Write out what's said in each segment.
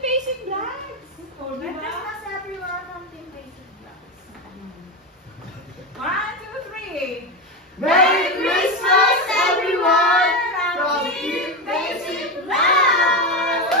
Basic Vlogs! Oh, Merry Christmas everyone from Team Basic Vlogs. 1, 2, 3! Merry Christmas everyone from Team Basic Vlogs!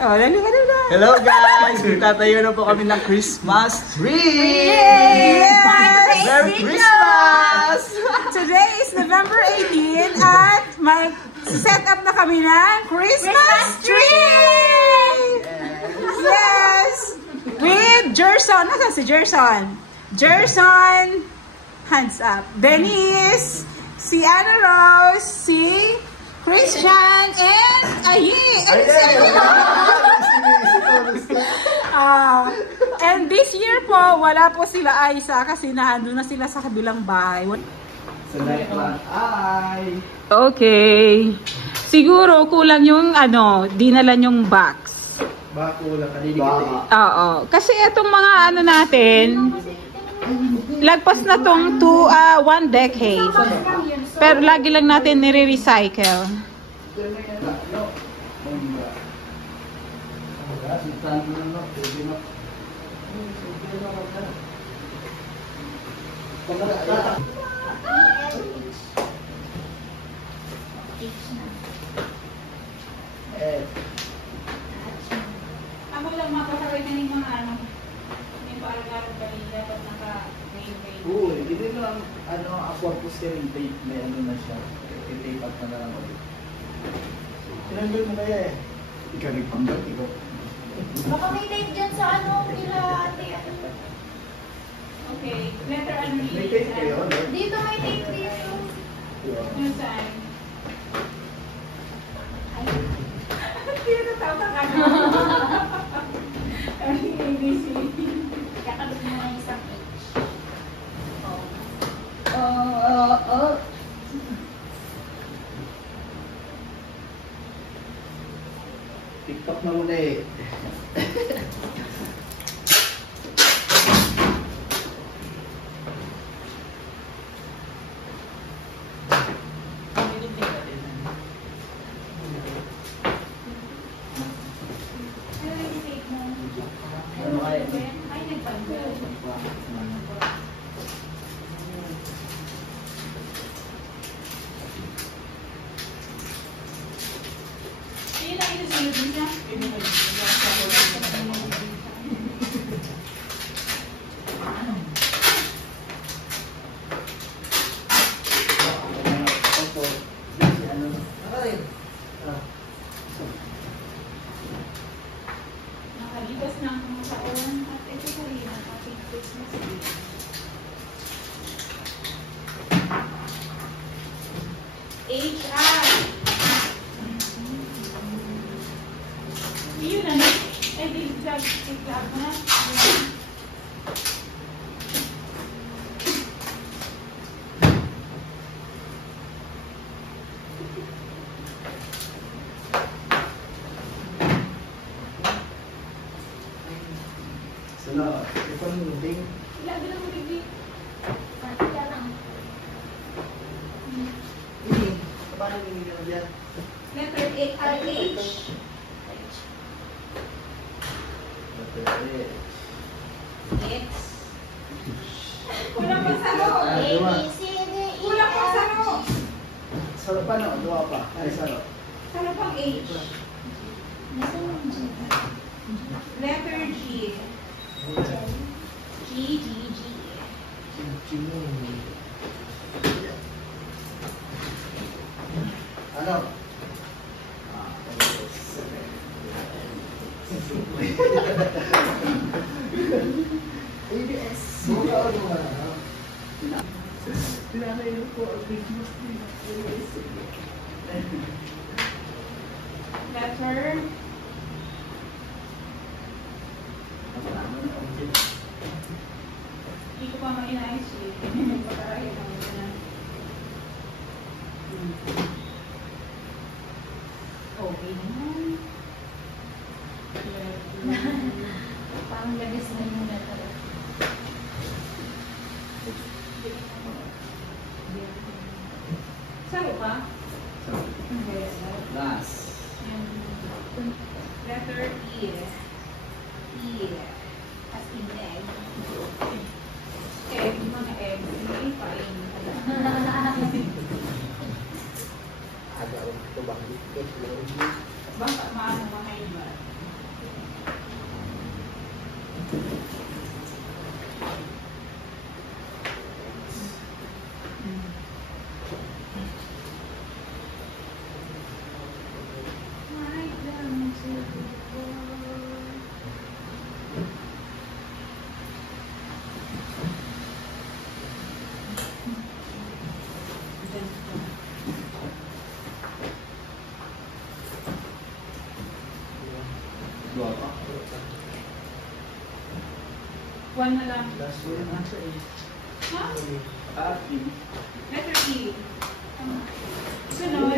Oh, dali ka na. Hello guys! Tatayo na po kami ng Christmas tree! Yes! Merry Christmas! Today is November 18 at mag-set up na kami ng Christmas tree! Yes! With Gerson. Nasaan si Gerson? Gerson, hands up. Denise, si Anna Rose, si Christian, and Ayi! And this year po, wala po sila Aisa kasi nandun na sila sa kabilang bahay. Sa next one ay... Okay. Siguro kulang yung dinala yung box. Baka kulang, kaliligit eh. Oo. Kasi itong mga natin, lagpas na tong 1 decade. Pero lagi lang natin nire-recycle. Ako lang makasakay na yung mga yung paalagalang kanila at naka-mail-mail. Oo, hindi lang aquapus steering tape, may na siya. I-tape up na lang ulit. Tinanggal mo kaya eh. Ikaw nagpanggal, ikaw. Baka may tape dyan sa nila ate. Okay, letter May tape kayo, no? Dito may tape dito. Ano saan? Ay, Hindi na tawag ka na. ABC. kakabit mo na isang H. TikTok na muna eh. Ano yung tape mo? Ano kaya? Ay, nagpagod. Ayun lang ito sinunod niya. Nakalipas na ang mga taon at ito pa rin ang ating Christmas tree. HR! Yun na na. Ay, i-vlog mo na. Sana, ito yung ding. Lagi lang mo bigli. Pati ka lang. Paano yung hindi dyan? Letter A, H. X. Kulang pang saro. A, B, C, D, E, Kulang pang F, saro. Saro pa no? Dua pa? Ay, saro. Saro pang H. Nasaan yung G? Letter G. G, G, G. Ano? ABS. Buka o buka na. Tinanay ko ang Christmas tree. Letter hindi ko pa ma-inayos eh. Pagkarahin lang ito na. Okay naman. Parang labis na yung letter. Saro pa? Last. Yan. Letter E. E. As in egg. Egg, mga egg. Hindi fine. Baka maano mga iba. One na lang. Last one answer is Ha? E. Letter E. Sunod.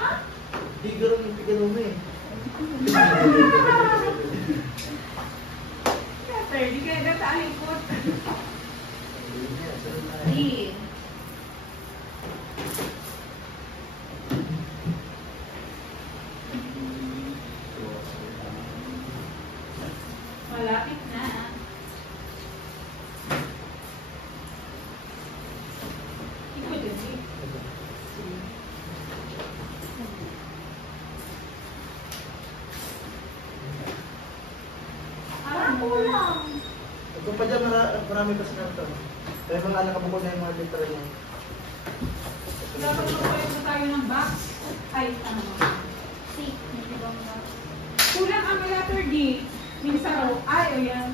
Ha? Figaro yung figaro mo eh. Letter, di kaya na sa likod. E. Malapit na. Ikaw din eh. Parang kulang. Kung pa dyan, marami pa sa kanto. Kaya mga nakabukod na yung mga literal niya. Dapat magpapayag na tayo ng box. Ay, ano ba? C. Hindi ba mga... Kulang ang letter D. Minsan raw. Ay, o yan.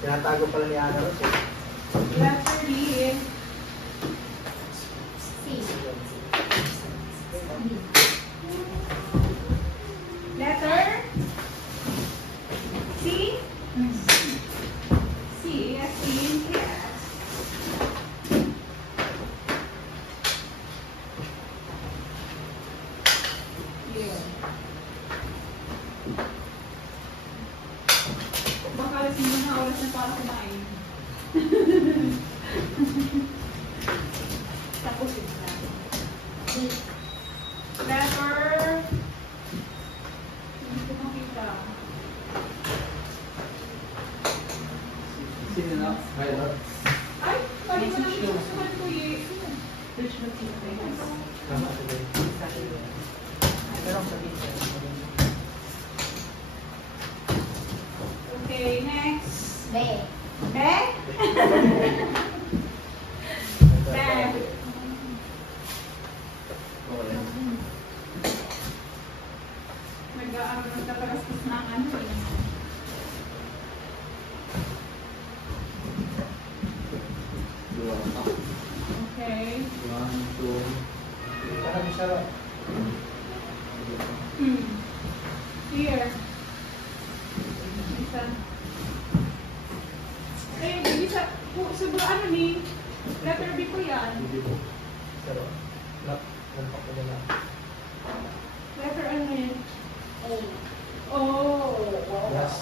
Tinatago pala ni Ana Ros eh. Letter D. C. Letter C. C. As in yes. Yeah. Baka alas mo na oras na para kumain. Tapos yun na. D. Letter. Hindi ko makita. Sino na? Mayroon. Ay, pwede mo lang yung susunod ko eh. Tama ito ba? Meron sa pizza. Okay, next. B. Be? Be. Nagtatagastos na ang ano eh. Okay. One, two. Parang sarap. Here. Isa. Eh, bisa, siguro ano ni, letter B ko yan. Hindi po. Sarap. Nampak ko na lang. Letter ano yan? A. Oh, Yes.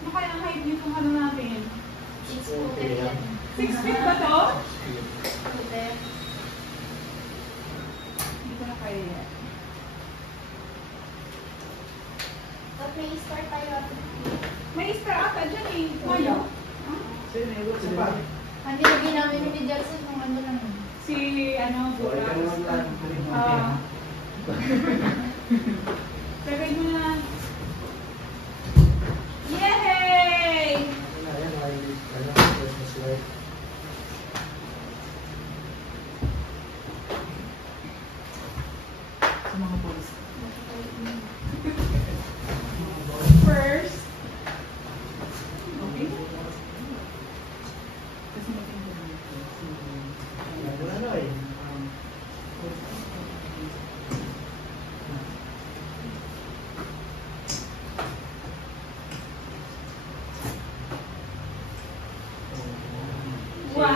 Ano kaya ang height nitong ano natin? 6 footer yan. 6 feet ba to? Footer. Hindi ko na kaya yan. At may star tayo at May star ata dyan eh. Mayo. Sino yung sa pag? ang nilagay namin ni Jackson kung ano lang. Si ano, Okay, Burak. ganun lang. Lagay mo na. Yay! Ayan, ano, Christmas light. Sa mga boys. First. Okay. Ano eh. Wow!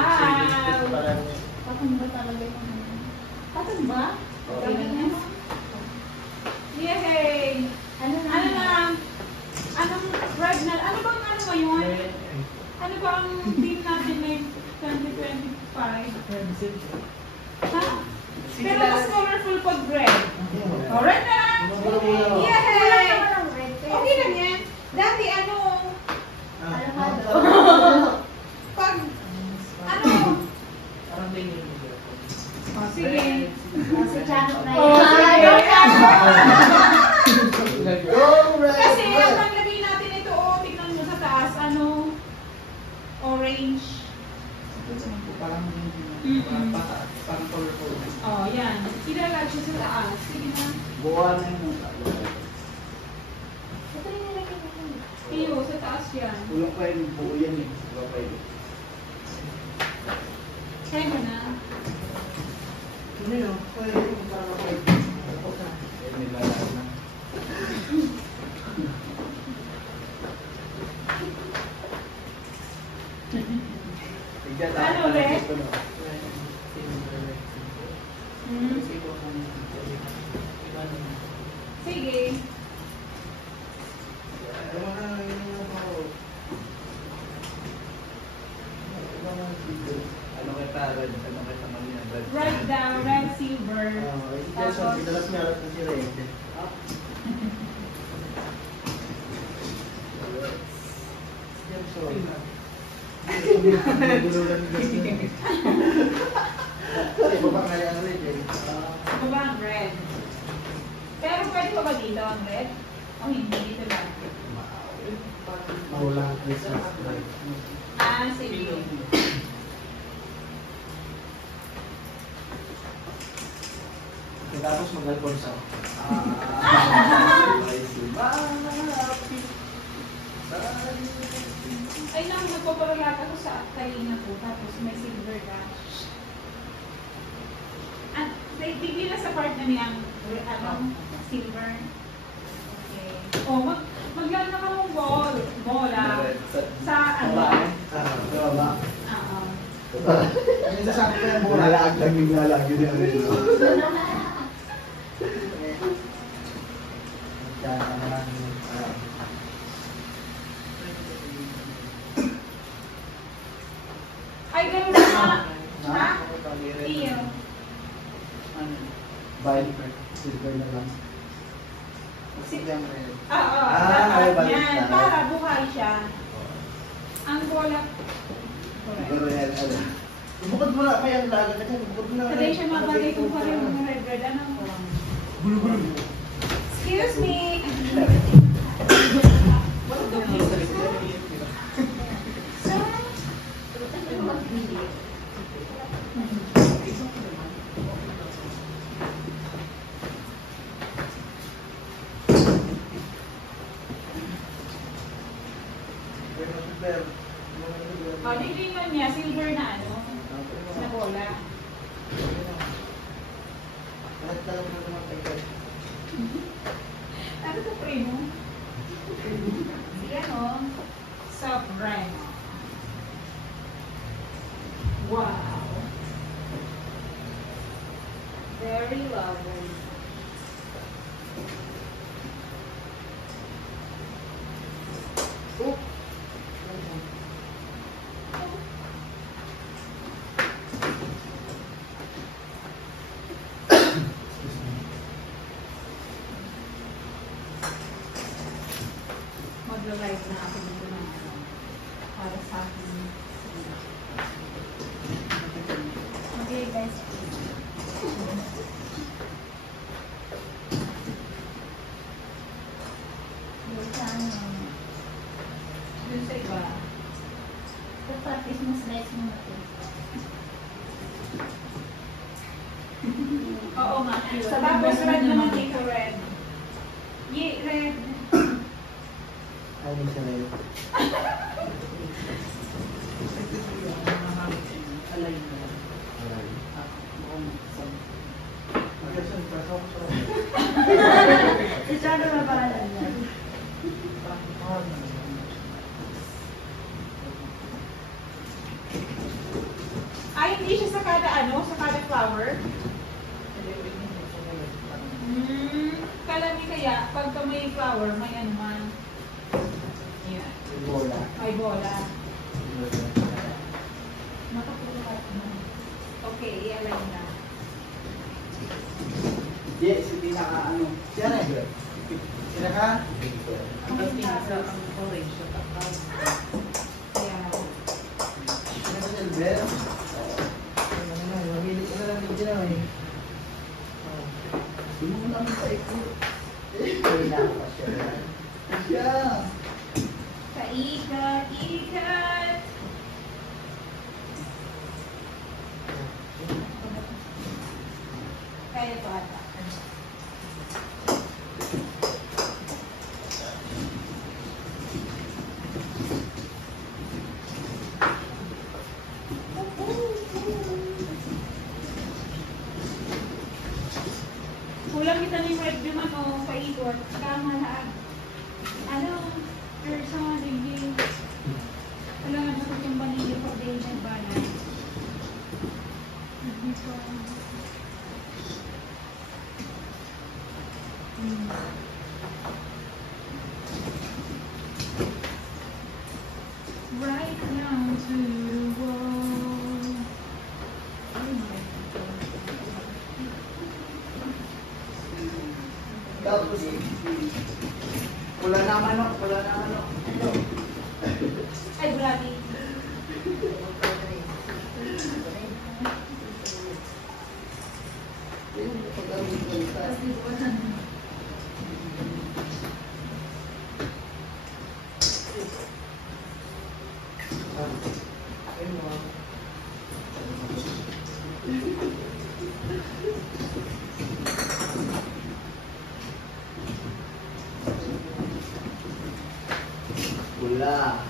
Patong ba talaga yung ano? Patong ba? Okay na. Yay! Ano na? Ano na? Anong Regnal? Ano bang ano ngayon? Ano ba ang team natin ngayong 2025? Ha? Pero mas colorful pag red. Oh, red na lang! Wala Yay! naman ang red. Okay lang yan. Dati ano, pag, ano, oh, sige. Si Chanok na Oh, sige. Go, red! Kasi ang panglagay natin ito, oh, tignan mo sa taas, ano, orange. Parang parang colorful. Oh, yan. Ilalag siya sa taas. Sige na. Buwan na yun. Ito yung nilagay ko. Iyo, sa taas yan. Ulang pa yun, buo yan eh. Ulang pa yun. Try mo na. Ano yun? Kaya yun, parang ako eh. Eh, nilalaan na. Ano, red? Hmm. Sige. Ano kita, red? Ano kita mali yan, red? Red daw, red, silver. Tapos, Dalas nga rin si red. ano ba ang red? Pero pwede pa ba dito ang red? O hindi, dito lang. Maulang Christmas light. Ah, sige. Tapos mag-album sa Ay, naku, nagpaparolat ako sa kanina po, tapos may silver dash. At, bigli na sa part na niyang, ano, silver. Okay. O, maglaro na ka ng bola. Sa, ano? Oo. Ano sasabi ko yung bola? Nalaag lang yung lalag yun yung rin. Ay, gano'n na. Ha? Iyo. Bye. Silver na lang. Silver na rin. Oo, ay, dapat balik yan. na. Para buhay siya. Ang bola. Pero yan, ano. Bukod mo na, kaya ang lagat na dyan. Bukod mo na. Sabi siya mabagay kung pa rin mga red. Ano? Bulu-bulu. Excuse me. O, dilingan niya, silver na ano, na bola. Ano sa primo? Yan o, soft brand. Wow. Very lovely. Oh. Magla-live na ako dito ng ano, para sa akin. Okay, guys. Doon sa ano. Dun sa iba. Ito pa, Christmas lights mo natin. Oo nga, cute. Tapos red naman dito, red. Yay, red. Ay, siya na yun. Alay na. Alay. Si Chano na pala yan. Ay, hindi siya sa kada ano, sa kada flower. Kalami kaya, pagka may flower, may ano man. Yan. Bola. May bola. Makapulat mo. Okay, i-align na. Yes, pinaka ano. Siya na yun. Pinaka? Ang tingin sa orange sa tapos. Yeah. Ano yan, Bel? Mamili ko na lang din dyan eh. Sumo mo namin sa ikot. Kailangan siya. Siya. Kaikat, ikat. Kaya po ata. Kulang kita ng review ano, paikot. Tama na. Ano, there's some digging. Kailangan mo yung banili pag day na balay. Right down to the wall. Tapos, pula na manok, pula na manok. Ay, grabe. Pula.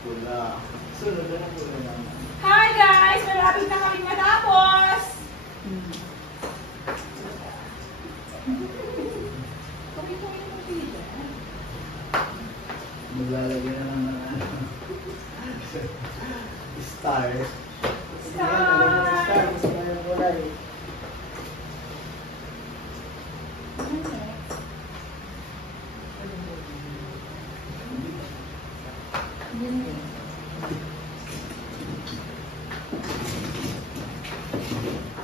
Pula. Sunod na pula naman. Hi guys! Malapit na kami matapos! Kami naman pila. Maglalagay na lang ng ano. Star. Star! Gusto mo yung kulay.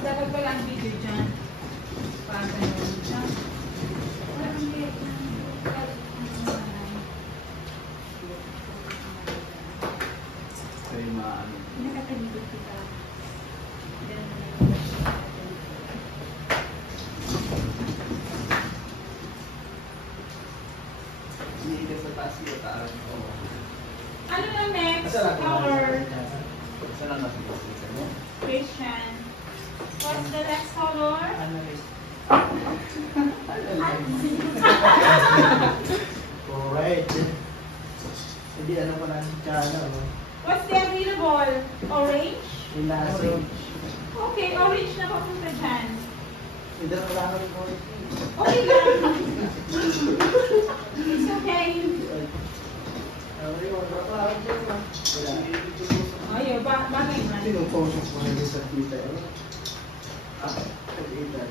Dapat pala ang video dyan. Para ganun siya. Wala kang liit na. So yung mga ano. Nakatalikod kita. Ganun na yung Hindi ka sa taas yung taas. Oo. ano na next? Asa lang Color. Asa lang nasa kasi mo? Christian. What's the next color? Analyst. Alright. Hindi ano pa lang siya ano. What's the available? Orange? Ilaso. Okay, orange na papunta dyan. Hindi na wala kang orange. Okay lang. It's okay. Ay, magpapahan dyan ba? Wala. Ayaw, bagay man. Sino focus mo na sa Twitter? Ah, Twitter.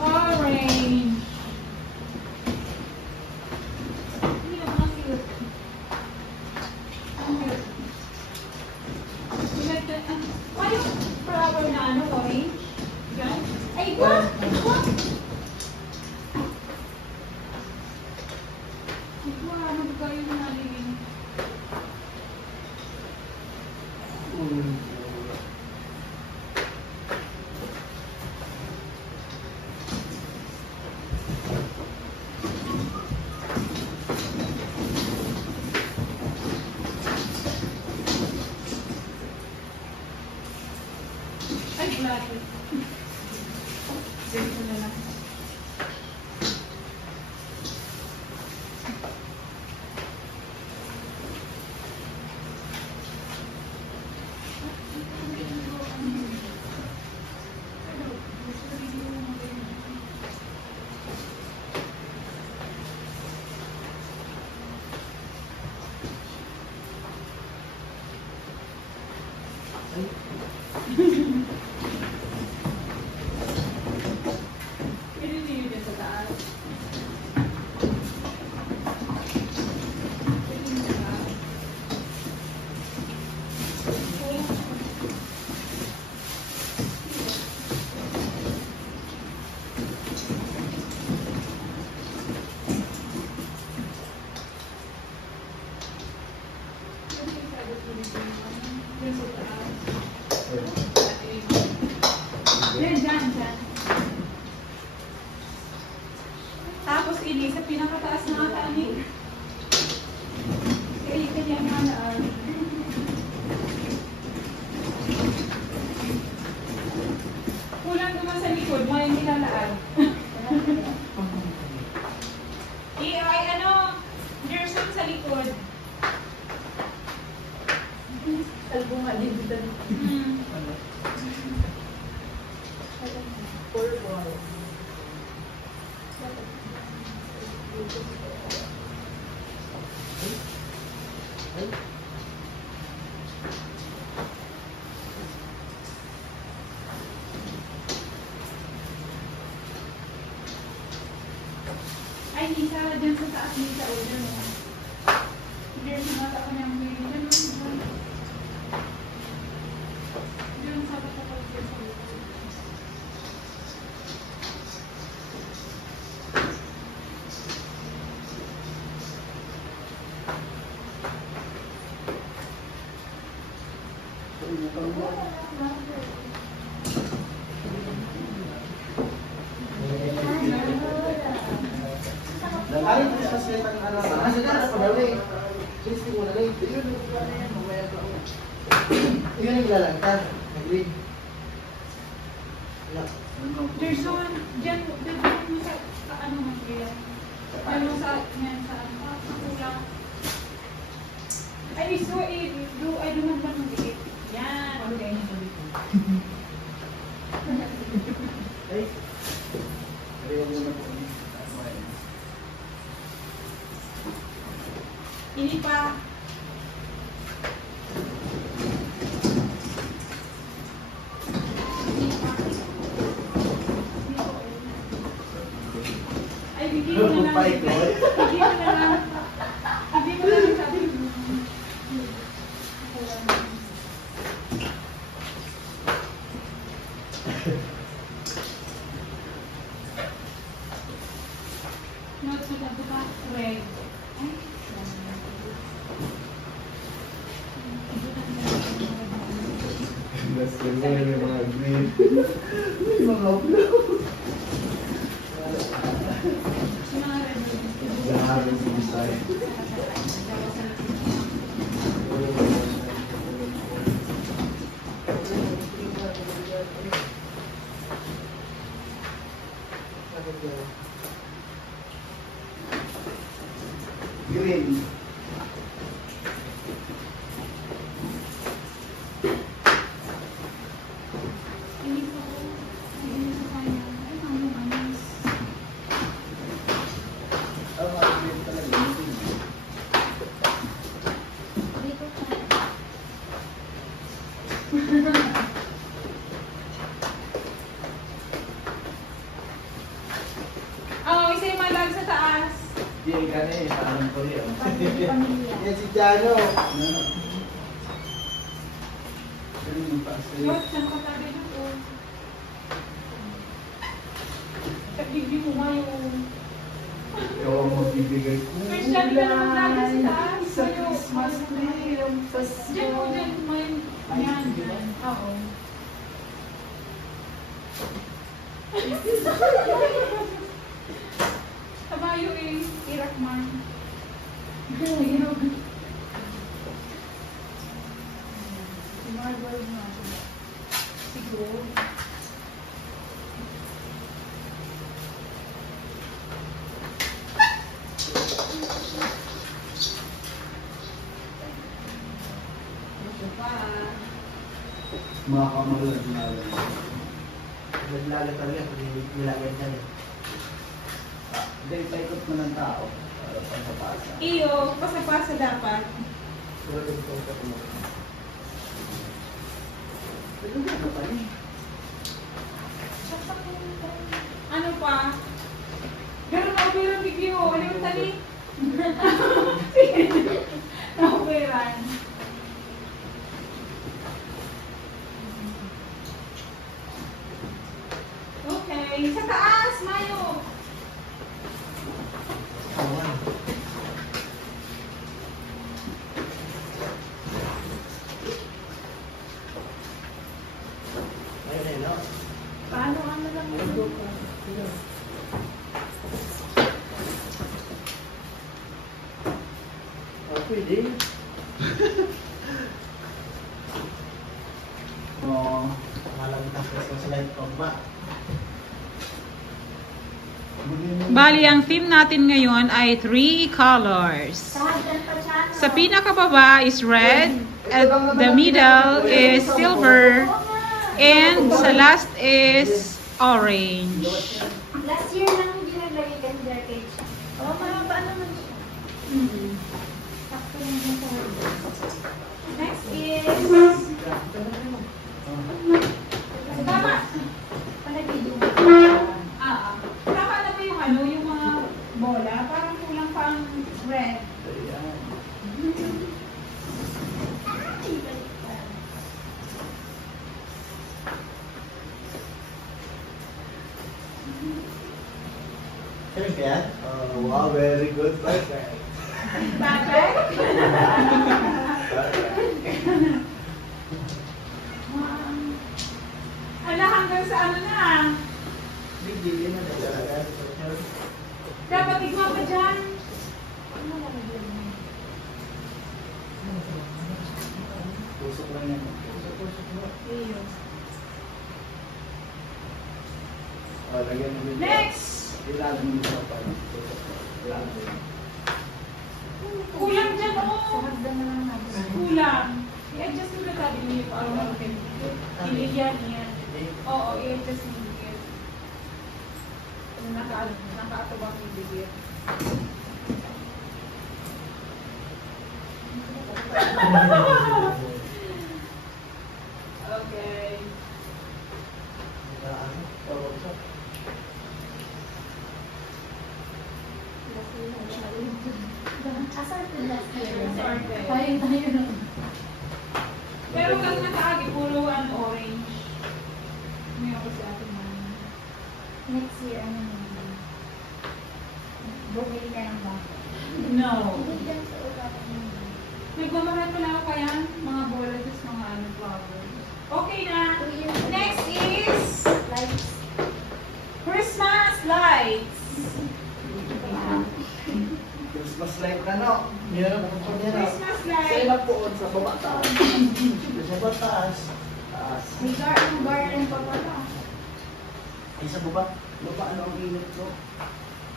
Orange. Hindi naman ang cute. Ang cute. Ay, yung flower na ano, orange? Yan. Ay, what? What? Wow, ano ba kayo na nalilin? Ay, black. Ganito na lang. Yan, dyan. Tapos ini sa pinakataas na ata ni. Kaya kanya nga na. Kulang naman sa likod, may nilalaan. Ay, Gerson sa likod. Albungan din dito. Four ball. Ay, Lisa, dyan sa taas Lisa, o dyan o. Dyan sa mata ko niyang may dyan o. Dyan sa kapatid dyan sa likod. Ay, Christmas light ang ano. Kasi na, pagawin. Since di mo na lang. Yun, mamaya pa ako. Yun ang ilalagta. Nag-green. Gerson, dyan mo sa ano man kaya. Dyan mo sa kulang. Ay, so, ay, duman ba ng liit? Yan. Okay. Ay. Ayaw mo na po. Ini pa. Ay, bigyan mo na lang. Bigyan mo na lang. Bigyan mo na lang sabi mo. Notes mo na buka. Red. Ay, Mas ganda yung mga green. May mga upload. Grabe si Bisay. Green. Oh, isa yung malag sa taas. Di ay gani, parang ko rin. Pamilya. Yan si Jano. Ganun yung taas sa'yo. Notes, saan ka tabi dito? Sa video mo nga yung... Ikaw ang magbibigay ko. Christian ka naman natin sa taas. Sa Christmas tree, ang Pasko. Diyan mo, dyan. May... Yan, dyan. Oo. Kabayo eh. Irak man. Marble na. Siguro. Ito pa. Mga kamalag na lang. Naglala talaga kung nilagyan ka niya. Hindi, paikot mo ng tao. Para pagpapasa. Iyo, pasapasa dapat. Pero ganito ang katumok. Pero ano pa rin? Ano pa? Pero na-operan bigyo. Ano yung tali? Na-operan. Okay. Sa taas, Mayo. Awan. Ayun na yun, no? pwede. Oo. Malagtas ko sa slide ko ba? Bali, ang theme natin ngayon ay 3 colors. Sahagdan pa siya. Sa pinakababa is red, at the middle is silver, and sa last is orange. Last year lang hindi naglagay ka sa cage. Oh, mahaba naman siya. Sakto lang yung sa Next is... Tama. Panag-video. Tama na ba yung ano, yung mga bola? Parang kulang pa ang red. Kaya yan? Oh, wow, very good. Perfect. Bakit? Ala, hanggang sa ano na. Big deal yun na talaga. Dapat igma pa dyan. Tusok lang yan. Oh, lagyan mo dito. Next! Ilalim mo sa pala. Ilalim. Kulang dyan, oh. Sahagdan na lang natin. Kulang. I-adjust mo na sabi niyo para makapin. Yan. Oo, i-adjust mo bigit. Naka-atubang yung bigit. Okay. Assorted last year. Assorted. Tayo. Pero kasi nakaagi, puro orange. May ako sa atin na. Next year, ano naman? Bumili ka ng baka. No. Hindi dyan sa usapan mo. Nagmamahal ko na ako kaya mga bola just mga flowers. Okay na. Next is Lights. Christmas lights. Christmas light na, no? Meron akong pamira. Christmas Sa lights. ilang poon sa baba taas. Sa bataas. Taas. May garland pa pala. Ay, sa baba. Baba, ano ang init ko?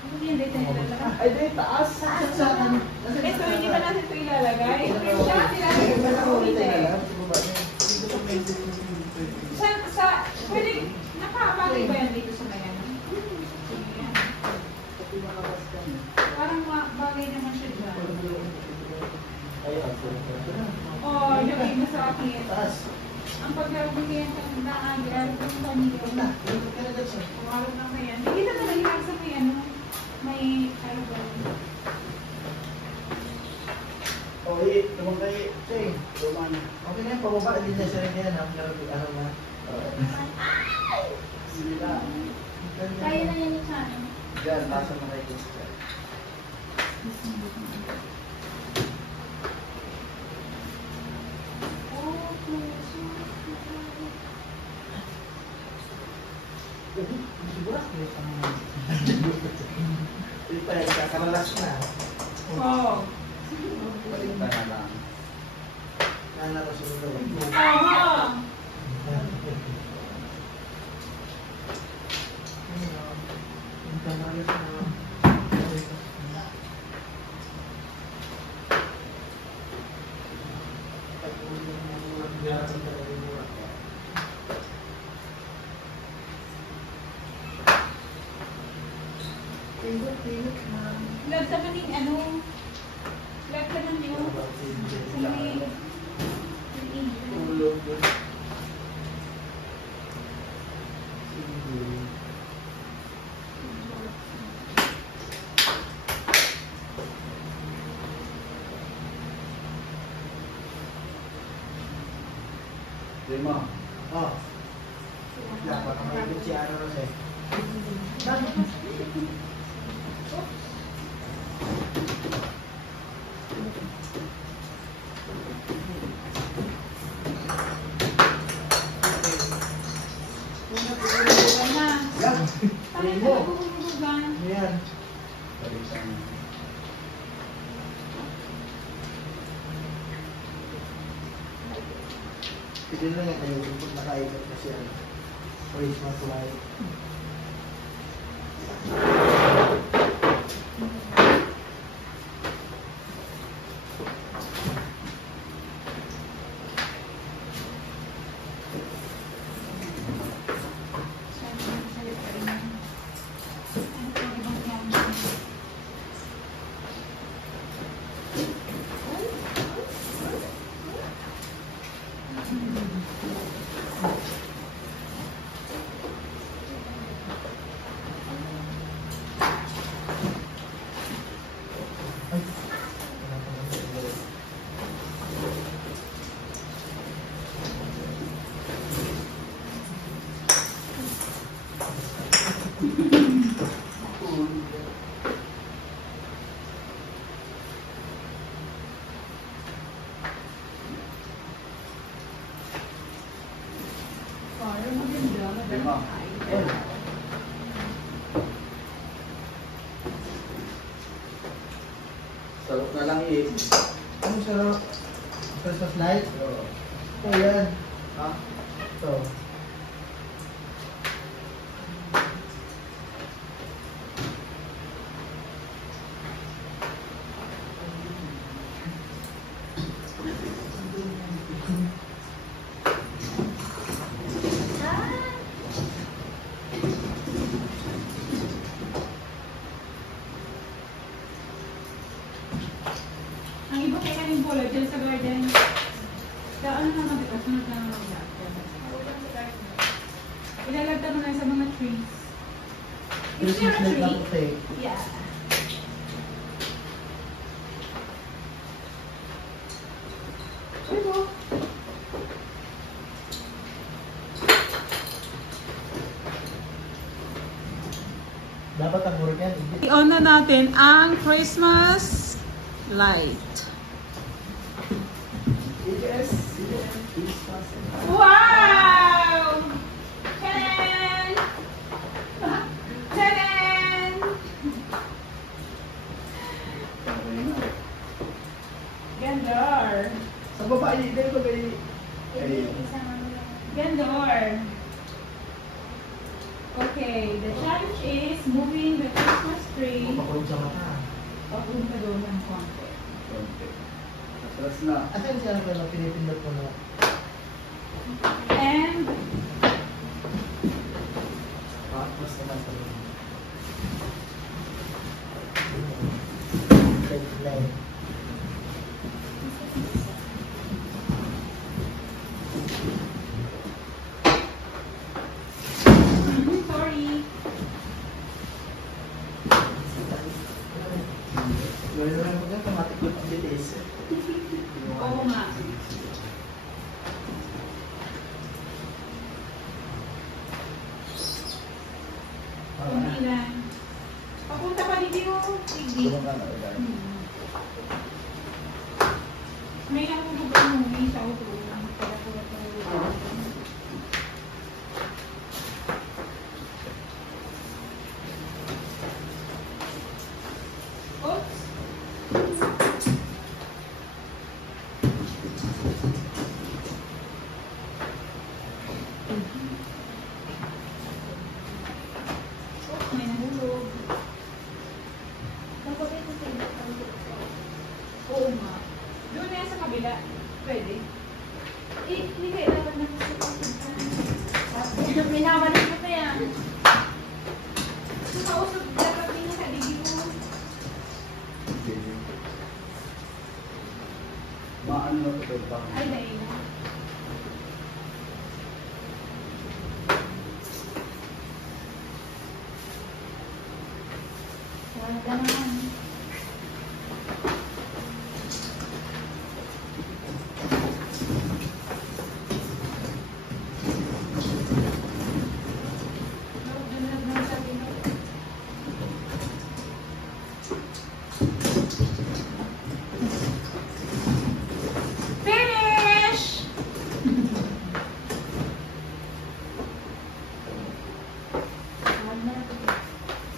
Hindi, hindi ito nilalagay. Ay, di, taas. Taas Sa naman. Ito, hindi ba natin ito ilalagay? Siya, pwede, nakabagay ba yan dito sa kanya? Parang bagay naman siya dyan. Oh, ilagay mo sa akin. Taas. Ang pagkakabigyan ka ng daan, gano'n kang paniyo. Pumarap na kaya. Hindi na naman yung sa may ano, may ano ba? O, tumagay. Say, tuman. Okay na yung pababa, hindi na siya rin yan. Ano na? Sila. Kaya na yan yung sana. Diyan, nasa na kayo. Hindi pa rin, kakaralas na. Oh. Balik na lang. Nanaras yung gawin. Aha! Lag sa maning ano? Lag sa maning ano? Sa maning... Lima. Oh. Dapat ang maikot si Ano Rose. Hulugan na. Yan. Paano Tingin ito mo. naguhulugan? Yan. Balikan. Yun lang yan kayo. Kung nakaikot kasi ano. Christmas light. Sarap na lang eh. Ang sarap. Christmas light? Oo. Oh, yan. Ha? Ito. Ang iba kaya kaming bola dyan sa garden. Ano naman ito? Sunod na naman ito. Ilalagta mo na sa mga trees. Is there a Christmas light na tree? puti. Yeah. Ano? Dapat ang mura yan. I-on na natin ang Christmas light. Yes. Wow! Tadan! Tadan! Okay na. Gandor! Sa baba, dito ko kay... Gandor! Okay, the challenge is moving the Christmas tree. Mapakulong sa mata. Pag-un ka doon ng konti. Konti. Atras na. Asan siya ang pinipindot mo na? And Tapos naman sa mga. Light. sorry. Gawin mo lang po dyan, kamatikot ang bilis. Oo nga. Kunti lang. Papunta pa dito. Hindi. Tulong ka na. Uday. May nakakabag ng movie sa auto. Oops. Oops, may nahulog. Oo nga. Doon na yan sa kabila. Pwede. Eh, hindi kayo dapat nakasapit. Minabalik ko na yan. Sumausap dapat din sa digig mo. Maano na ito pa. Ay, dahil na. Wala naman. Finish!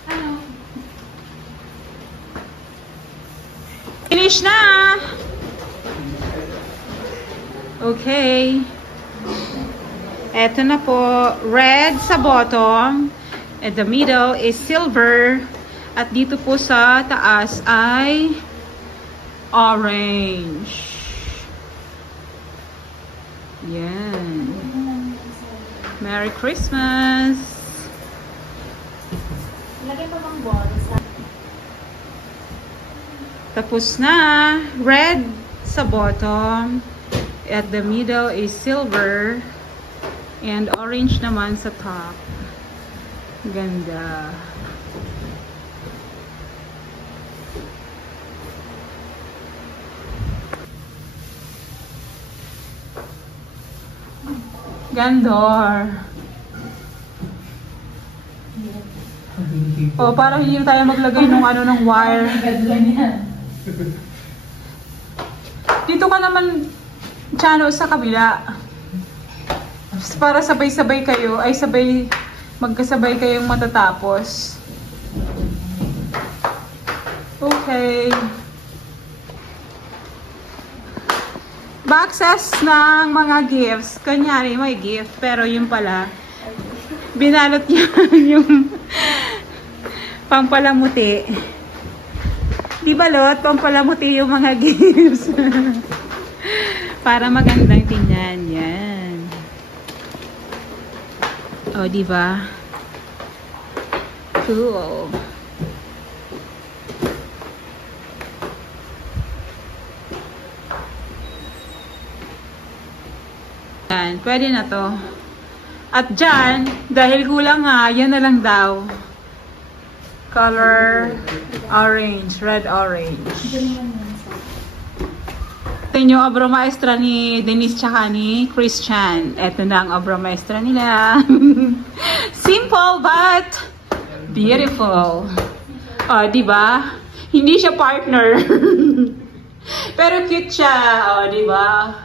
Ano? Finish na! Okay. Eto na po, red sa bottom. At the middle is silver. At dito po sa taas ay orange. Yan. Merry Christmas! Lagay pa bang balls? Tapos na. Red sa bottom. At the middle is silver. And orange naman sa top. Ganda. Gandor. O, parang hindi na tayo maglagay ng ano ng wire. Dito ka naman, Chano, sa kabila. Para sabay-sabay kayo, ay magkasabay kayong matatapos. Okay. Boxes ng mga gifts. Kunyari, may gift, pero yung pala, binalot niya yung pampalamuti. Di balot, pampalamuti yung mga gifts. Para magandang tingnan. Yan. O, diba? Cool. Yan, pwede na to. At dyan, dahil kulang nga, yan na lang daw. Color orange, red-orange. Ito yung obra maestra ni Denise tsaka ni Christian. Ito na ang obra maestra nila. Simple but beautiful. O, diba? Hindi siya partner. Pero cute siya. O, diba?